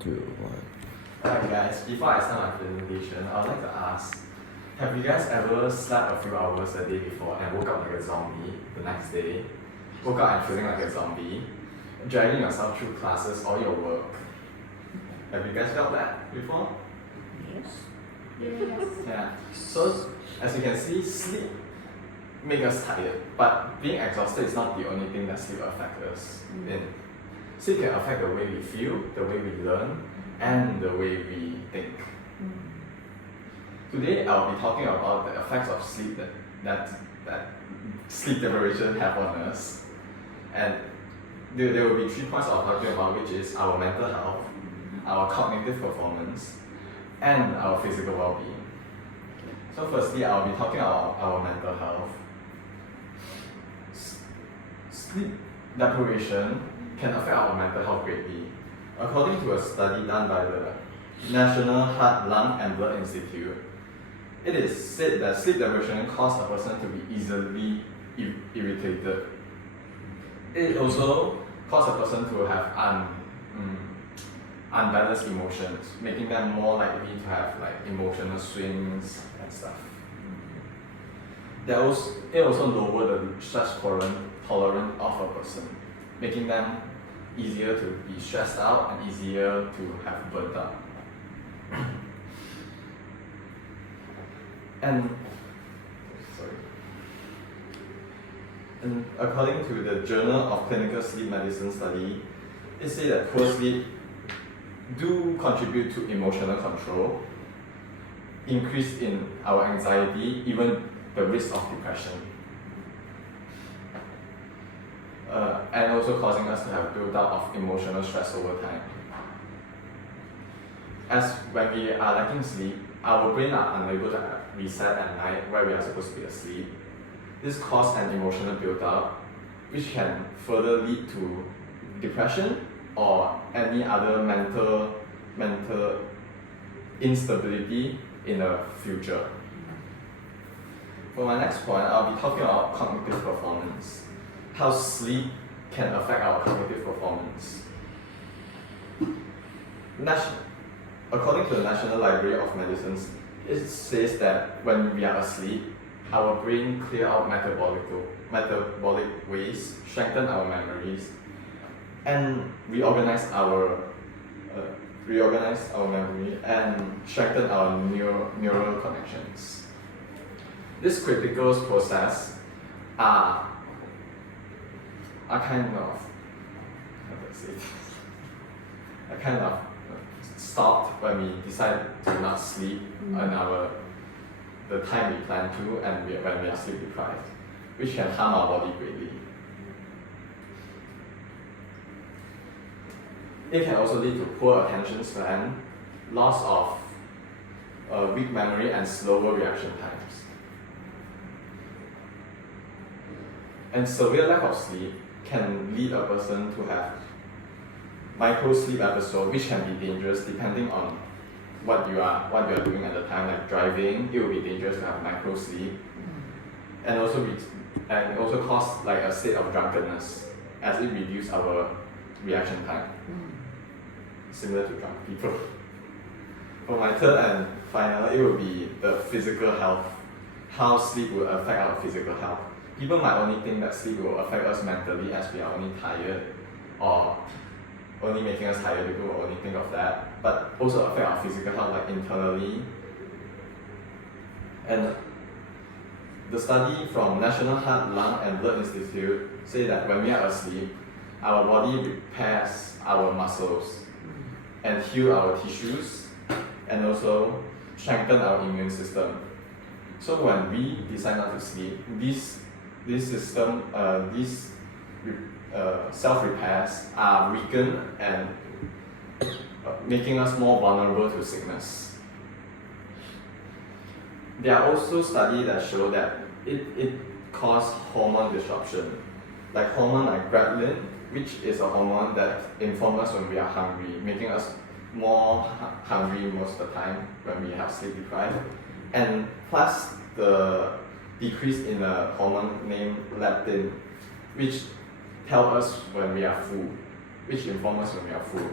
2, 1. Alright guys, before I start my presentation, I would like to ask, have you guys ever slept a few hours a day before and woke up like a zombie the next day? Woke up and feeling like a zombie, dragging yourself through classes or your work. Have you guys felt that before? Yes. Yeah. So, as you can see, sleep makes us tired, but being exhausted is not the only thing that sleep affects us in. Sleep can affect the way we feel, the way we learn, and the way we think. Today, I'll be talking about the effects of sleep that sleep deprivation have on us. And there will be 3 points I'll talking about, which is our mental health, our cognitive performance, and our physical well-being. So firstly, I'll be talking about our mental health. Sleep deprivation can affect our mental health greatly. According to a study done by the National Heart, Lung and Blood Institute, it is said that sleep deprivation causes a person to be easily irritated. It also causes a person to have unbalanced emotions, making them more likely to have like emotional swings and stuff. It also lowers the stress tolerance of a person, making them easier to be stressed out and easier to have burnt out. And according to the Journal of Clinical Sleep Medicine study, it says that poor sleep do contribute to emotional control, increase in our anxiety, even the risk of depression, and also causing us to have build-up of emotional stress over time. As when we are lacking sleep, our brain are unable to reset at night where we are supposed to be asleep. This causes an emotional build-up, which can further lead to depression or any other mental instability in the future. For my next point, I'll be talking about cognitive performance, how sleep can affect our cognitive performance. According to the National Library of Medicine, it says that when we are asleep, our brain clear out metabolic waste, strengthen our memories, and reorganize our memory and strengthen our neural connections. This critical process are kind of stopped when we decide to not sleep on the time we plan to and when we are sleep deprived, which can harm our body greatly. It can also lead to poor attention span, loss of weak memory, and slower reaction times. And severe lack of sleep can lead a person to have micro sleep episode, which can be dangerous depending on what you are doing at the time. Like driving, it will be dangerous to have micro sleep, and also cause like a state of drunkenness, as it reduces our reaction time, similar to drunk people. For my third and final, it will be the physical health, how sleep will affect our physical health. People might only think that sleep will affect us mentally, as we are only tired, or only making us tired. People will only think of that, but also affect our physical health, like internally. And the study from National Heart, Lung and Blood Institute say that when we are asleep, our body repairs our muscles and heal our tissues, and also strengthen our immune system. So when we decide not to sleep, this system, self-repairs are weakened and making us more vulnerable to sickness. There are also studies that show that it causes hormone disruption, like hormone like ghrelin, which is a hormone that informs us when we are hungry, making us more hungry most of the time when we have sleep deprived, and plus the decrease in a hormone named leptin, which tell us when we are full, which informs us when we are full.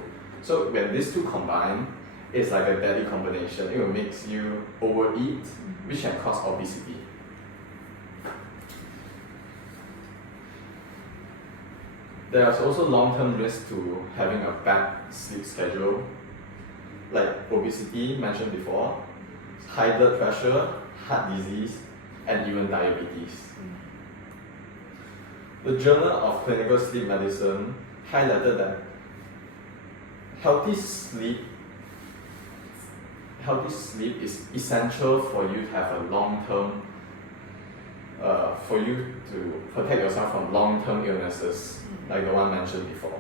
So when these two combine, it's like a deadly combination. It will make you overeat, which can cause obesity. There is also long-term risk to having a bad sleep schedule, like obesity mentioned before, high blood pressure, heart disease, and even diabetes. The Journal of Clinical Sleep Medicine highlighted that healthy sleep is essential for you to have a long-term, for you to protect yourself from long-term illnesses, like the one mentioned before.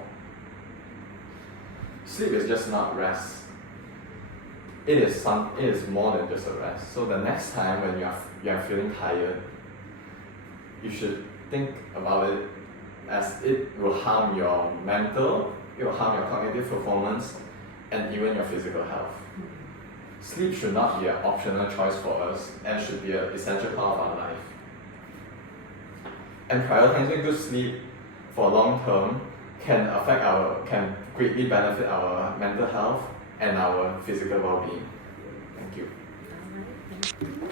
Sleep is just not rest. It is more than just a rest. So the next time when you are feeling tired, you should think about it as it will harm your mental, it will harm your cognitive performance, and even your physical health. Sleep should not be an optional choice for us and should be an essential part of our life. And prioritizing good sleep for long term can greatly benefit our mental health and our physical well-being. Thank you. All right, thank you.